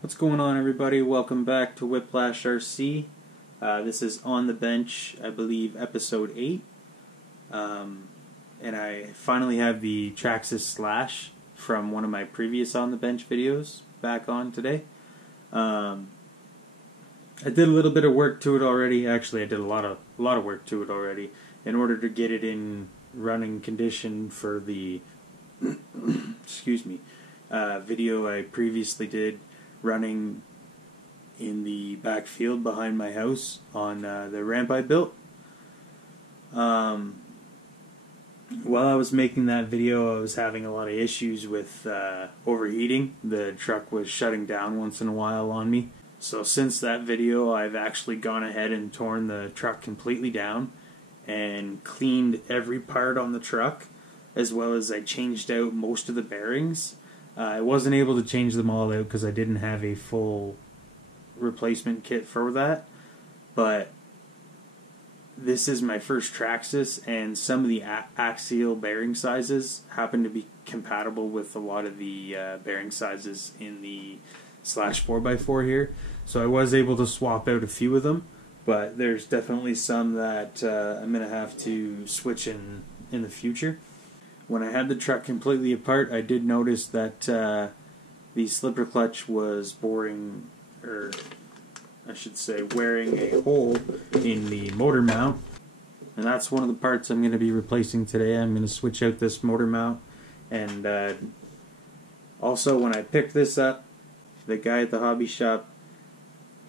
What's going on, everybody? Welcome back to Whiplash RC. This is On the Bench, I believe, episode 8. And I finally have the Traxxas Slash from one of my previous On the Bench videos back on today. I did a little bit of work to it already. Actually, I did a lot of work to it already in order to get it in running condition for the video I previously did, running in the back field behind my house on the ramp I built. While I was making that video, I was having a lot of issues with overheating. The truck was shutting down once in a while on me. So since that video, I've actually gone ahead and torn the truck completely down and cleaned every part on the truck, as well as I changed out most of the bearings. I wasn't able to change them all out because I didn't have a full replacement kit for that, but this is my first Traxxas, and some of the axial bearing sizes happen to be compatible with a lot of the bearing sizes in the Slash 4x4 here, so I was able to swap out a few of them, but there's definitely some that I'm going to have to switch in the future. When I had the truck completely apart, I did notice that the slipper clutch was wearing a hole in the motor mount. And that's one of the parts I'm going to be replacing today. I'm going to switch out this motor mount. And also, when I picked this up, the guy at the hobby shop,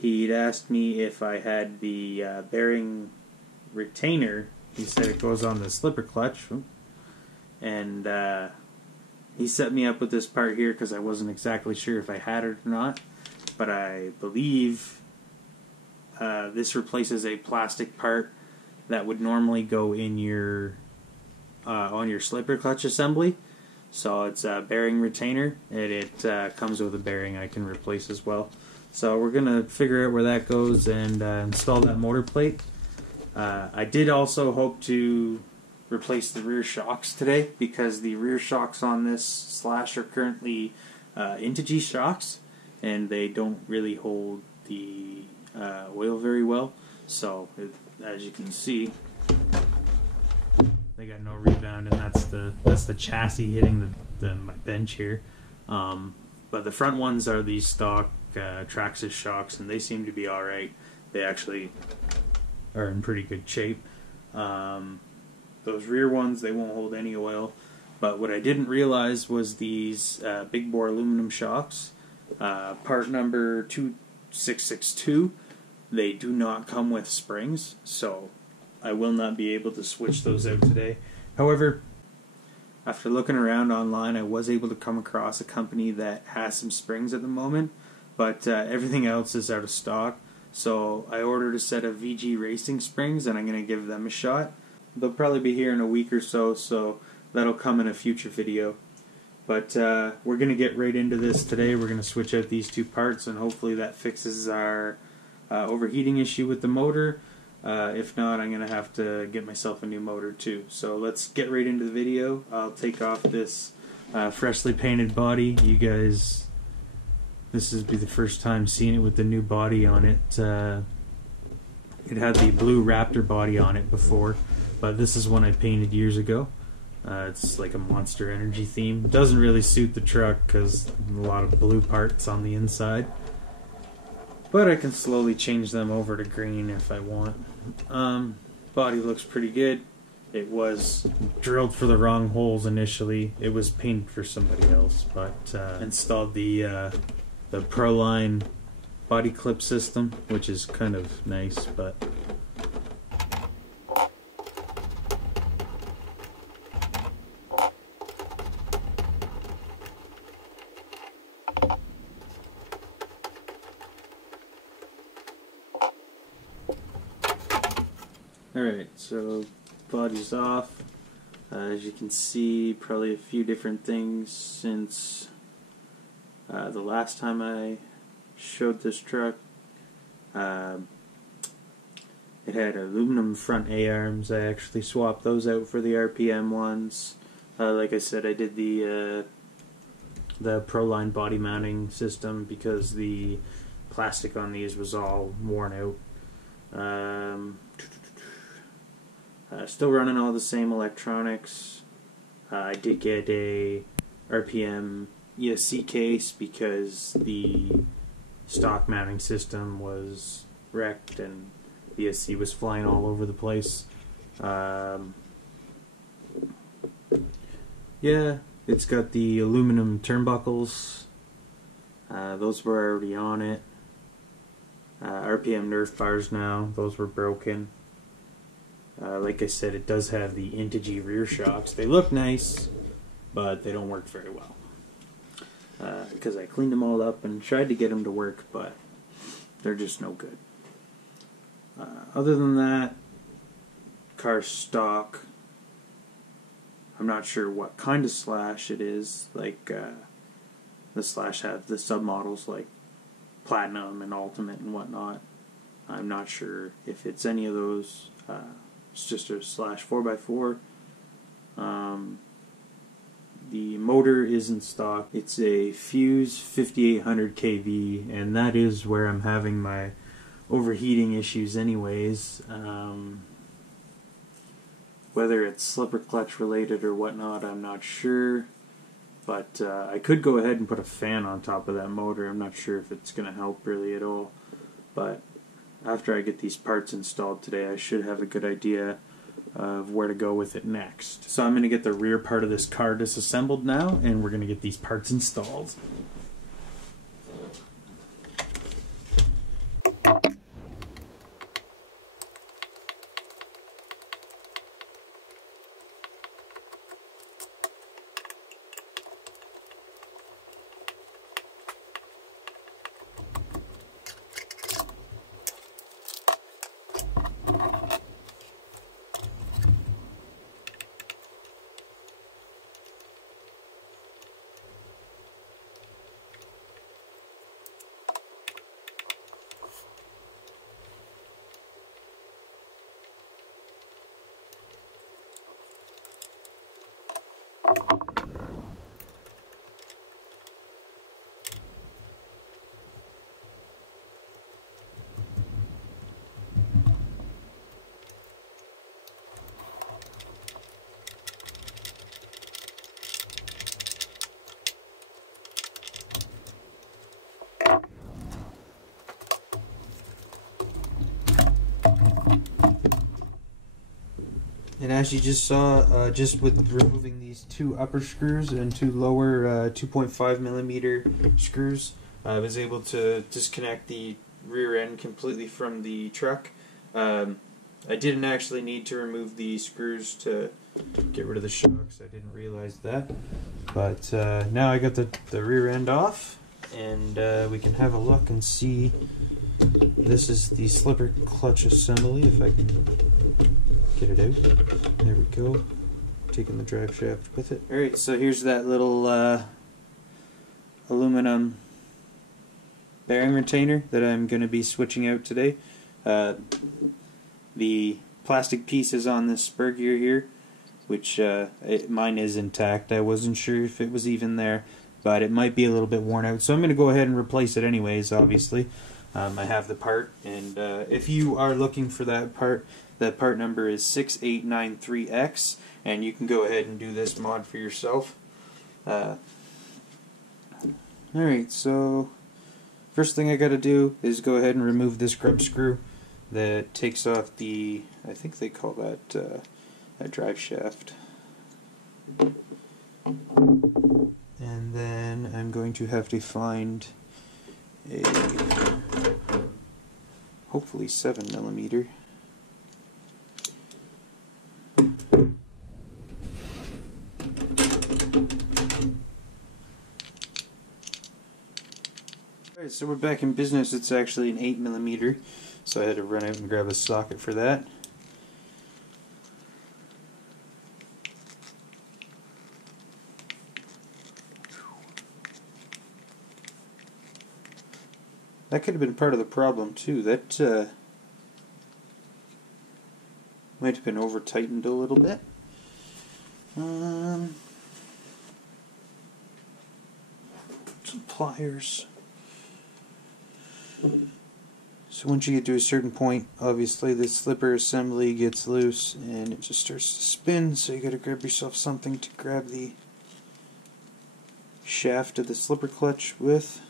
he'd asked me if I had the bearing retainer. He said it goes on the slipper clutch. And he set me up with this part here because I wasn't exactly sure if I had it or not, but I believe this replaces a plastic part that would normally go in your on your slipper clutch assembly. So it's a bearing retainer, and it comes with a bearing I can replace as well. So we're gonna figure out where that goes and install that motor plate. I did also hope to replace the rear shocks today, because the rear shocks on this Slash are currently Integy shocks, and they don't really hold the oil very well. So as you can see, they got no rebound, and that's the chassis hitting my bench here. But the front ones are these stock Traxxas shocks, and they seem to be alright. They actually are in pretty good shape. Those rear ones, they won't hold any oil. But what I didn't realize was these big bore aluminum shocks, part number 2662, they do not come with springs, so I will not be able to switch those out today. However, after looking around online, I was able to come across a company that has some springs at the moment, but everything else is out of stock. So I ordered a set of VG Racing springs, and I'm going to give them a shot. They'll probably be here in a week or so, so that'll come in a future video. But we're going to get right into this today. We're going to switch out these two parts, and hopefully that fixes our overheating issue with the motor. If not, I'm going to have to get myself a new motor too. So let's get right into the video. I'll take off this freshly painted body. You guys, this will be the first time seeing it with the new body on it. It had the blue Raptor body on it before, but this is one I painted years ago. It's like a Monster Energy theme. It doesn't really suit the truck because a lot of blue parts on the inside, but I can slowly change them over to green if I want. Body looks pretty good. It was drilled for the wrong holes initially. It was painted for somebody else, but installed the Proline body clip system, which is kind of nice, but alright, so body's off. As you can see, probably a few different things since the last time I showed this truck. It had aluminum front A-arms. I actually swapped those out for the RPM ones. Like I said, I did the the Proline body mounting system because the plastic on these was all worn out. Still running all the same electronics. I did get a RPM ESC case because the stock mounting system was wrecked and the ESC was flying all over the place. Yeah, it's got the aluminum turnbuckles. Those were already on it. RPM Nerf bars now. Those were broken. Like I said, it does have the Integy rear shocks. They look nice, but they don't work very well. Because I cleaned them all up and tried to get them to work, but they're just no good. Other than that, car stock. I'm not sure what kind of Slash it is. Like, the Slash have the submodels like Platinum and Ultimate and whatnot. I'm not sure if it's any of those. It's just a Slash 4x4. The motor is in stock. It's a Fuse 5800 kV, and that is where I'm having my overheating issues anyways. Whether it's slipper clutch related or whatnot, I'm not sure. But I could go ahead and put a fan on top of that motor. I'm not sure if it's going to help really at all. But after I get these parts installed today, I should have a good idea of where to go with it next. So I'm going to get the rear part of this car disassembled now, and we're going to get these parts installed. And as you just saw, just with removing these two upper screws and two lower 2.5 millimeter screws, I was able to disconnect the rear end completely from the truck. I didn't actually need to remove the screws to get rid of the shocks. I didn't realize that. But now I got the rear end off, and we can have a look and see. This is the slipper clutch assembly, if I can get it out. There we go. Taking the drive shaft with it. Alright, so here's that little aluminum bearing retainer that I'm going to be switching out today. The plastic piece is on this spur gear here, which mine is intact. I wasn't sure if it was even there, but it might be a little bit worn out. So I'm going to go ahead and replace it anyways, obviously. I have the part, and if you are looking for that part number is 6893X, and you can go ahead and do this mod for yourself. Alright, so first thing I gotta do is go ahead and remove this grub screw that takes off the, I think they call that drive shaft. And then I'm going to have to find a hopefully 7 millimeter. Alright, so we're back in business. It's actually an 8 millimeter, so I had to run out and grab a socket for that. That could have been part of the problem too. That might have been over tightened a little bit. some pliers. So once you get to a certain point, obviously the slipper assembly gets loose and it just starts to spin, so you gotta grab yourself something to grab the shaft of the slipper clutch with.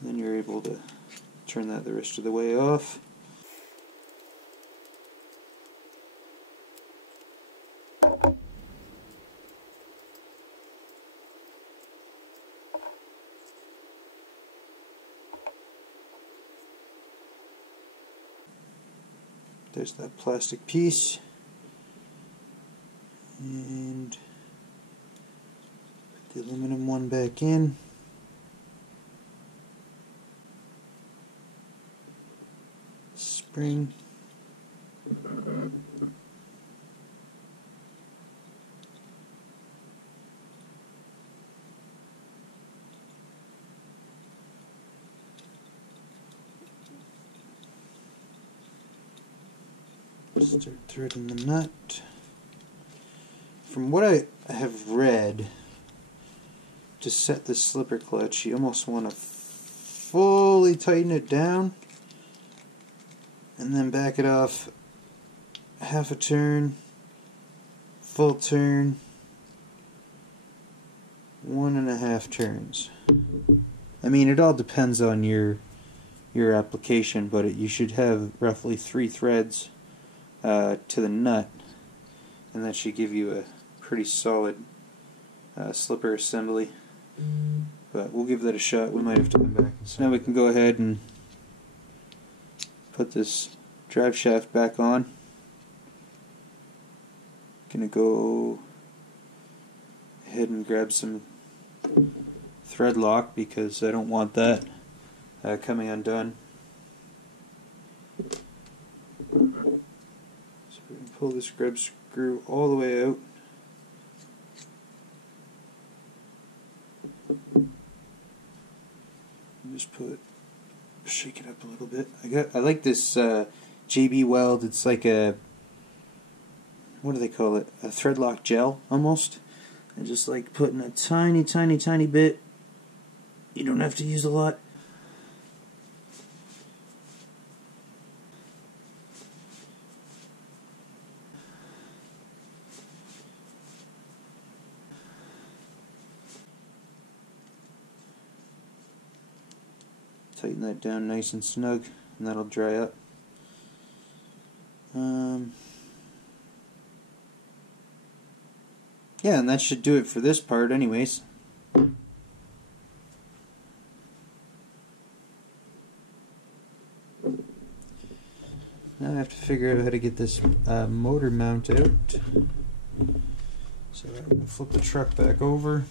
And then you're able to turn that the rest of the way off. There's that plastic piece, and put the aluminum one back in. Spring. Start threading the nut. From what I have read, to set the slipper clutch, you almost want to fully tighten it down and then back it off half a turn, full turn, 1.5 turns. I mean, it all depends on your application, but you should have roughly 3 threads to the nut, and that should give you a pretty solid slipper assembly. But we'll give that a shot. We might have to come back. So now we can go ahead and put this drive shaft back on. Gonna go ahead and grab some thread lock because I don't want that coming undone. We're going to pull this grub screw all the way out. And just shake it up a little bit. I like this JB Weld. It's like a, what do they call it? A thread lock gel almost. I just like putting a tiny bit. You don't have to use a lot. Tighten that down nice and snug, and that'll dry up. Yeah, and that should do it for this part anyways. Now I have to figure out how to get this motor mount out. So I'm going to flip the truck back over.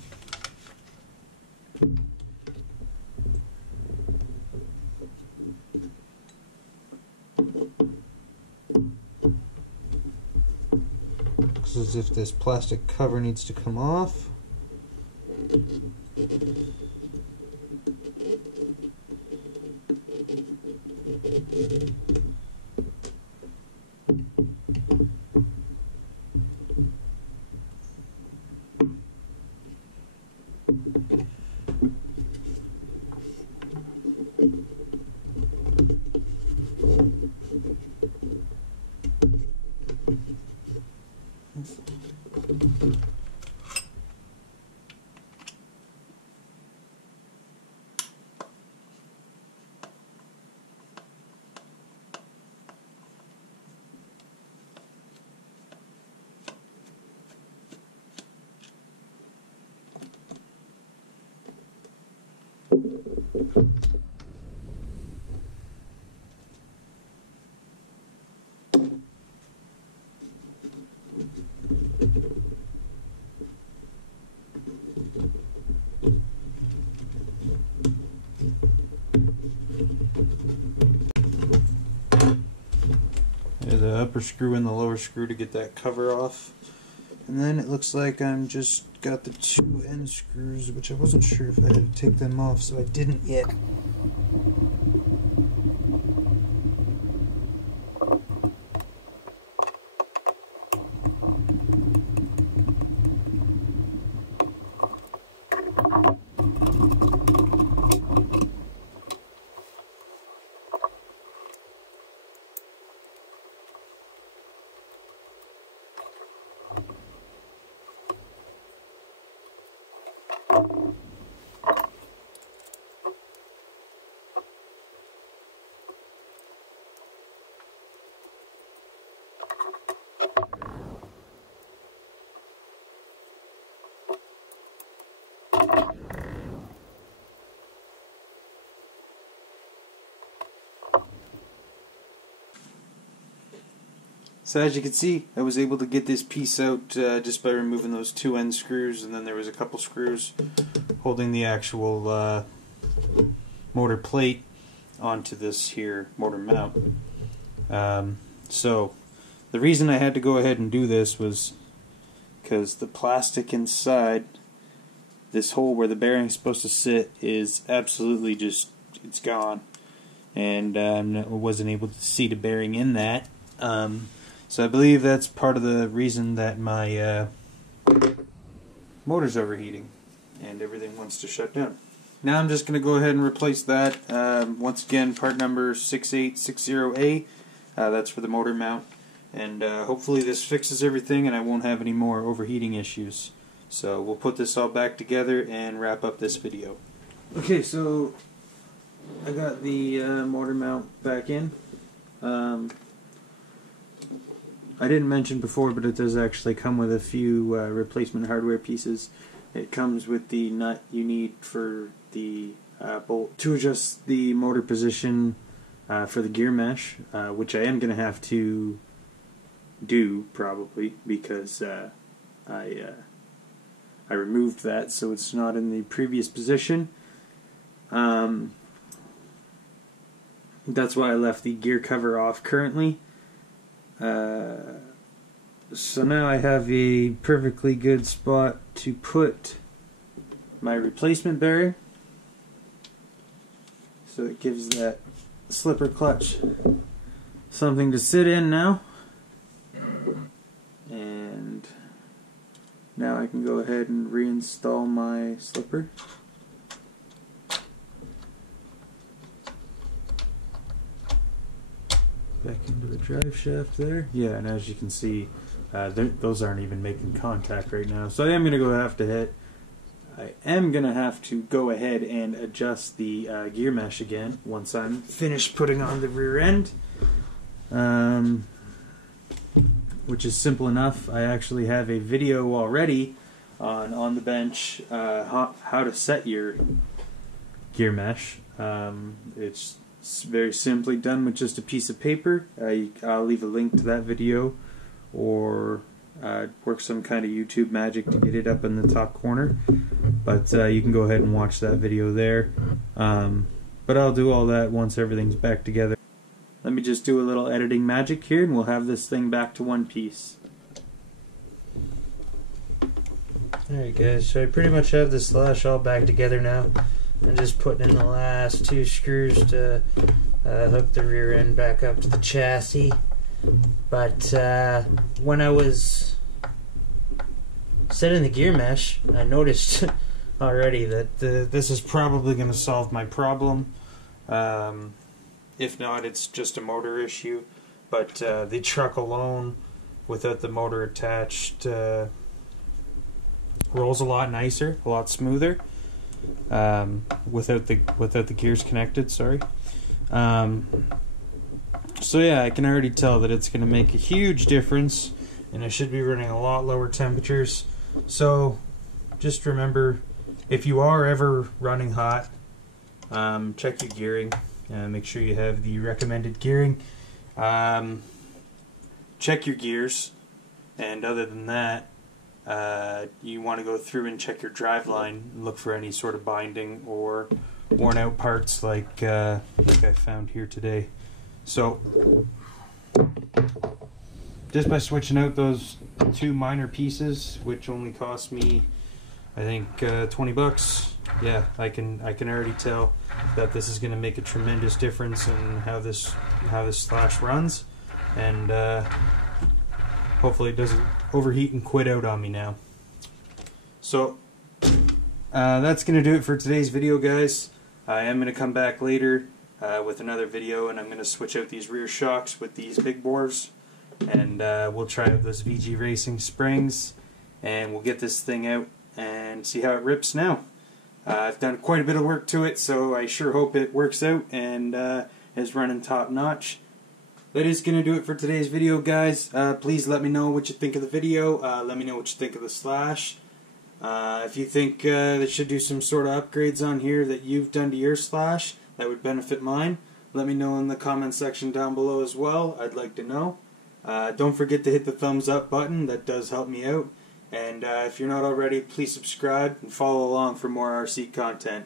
Looks as if this plastic cover needs to come off. There's the upper screw and the lower screw to get that cover off. And then it looks like I'm just got the 2 end screws, which I wasn't sure if I had to take them off, so I didn't yet. So as you can see, I was able to get this piece out just by removing those two end screws, and then there was a couple screws holding the actual motor plate onto this here motor mount. So the reason I had to go ahead and do this was because the plastic inside this hole where the bearing is supposed to sit is absolutely just, it's gone, and I wasn't able to see the bearing in that. So I believe that's part of the reason that my motor's overheating and everything wants to shut down. Now I'm just going to go ahead and replace that. Once again, part number 6860A. That's for the motor mount. And hopefully this fixes everything and I won't have any more overheating issues. So we'll put this all back together and wrap up this video. Okay, so I got the motor mount back in. I didn't mention before, but it does actually come with a few replacement hardware pieces. It comes with the nut you need for the bolt to adjust the motor position for the gear mesh, which I am going to have to do probably because I removed that so it's not in the previous position. That's why I left the gear cover off currently. So now I have a perfectly good spot to put my replacement bearing, so it gives that slipper clutch something to sit in now. And now I can go ahead and reinstall my slipper. Back into the drive shaft there. Yeah, and as you can see, those aren't even making contact right now. So I am going to have to go ahead and adjust the gear mesh again once I'm finished putting on the rear end, which is simple enough. I actually have a video already on the bench how to set your gear mesh. It's very simply done with just a piece of paper. I'll leave a link to that video, or work some kind of YouTube magic to get it up in the top corner. But you can go ahead and watch that video there. But I'll do all that once everything's back together. Let me just do a little editing magic here, and we'll have this thing back to one piece. Alright guys, so I pretty much have the Slash all back together now. I'm just putting in the last two screws to hook the rear end back up to the chassis. But when I was setting the gear mesh, I noticed already that this is probably going to solve my problem. If not, it's just a motor issue. But the truck alone, without the motor attached, rolls a lot nicer, a lot smoother. Without the gears connected, sorry. So yeah, I can already tell that it's going to make a huge difference, and I should be running a lot lower temperatures. So just remember, if you are ever running hot, check your gearing. Make sure you have the recommended gearing. Check your gears, and other than that, you want to go through and check your driveline and look for any sort of binding or worn out parts like I found here today. So just by switching out those two minor pieces, which only cost me I think 20 bucks, yeah, I can already tell that this is going to make a tremendous difference in how this Slash runs, and hopefully it doesn't overheat and quit out on me now. So that's going to do it for today's video, guys. I am going to come back later with another video, and I'm going to switch out these rear shocks with these big bores, and we'll try out those VG Racing springs, and we'll get this thing out and see how it rips now. I've done quite a bit of work to it, so I sure hope it works out and is running top notch. That is going to do it for today's video, guys. Please let me know what you think of the video. Let me know what you think of the Slash. If you think they should do some sort of upgrades on here that you've done to your Slash that would benefit mine, let me know in the comment section down below as well. I'd like to know. Don't forget to hit the thumbs up button. That does help me out. And if you're not already, please subscribe and follow along for more RC content.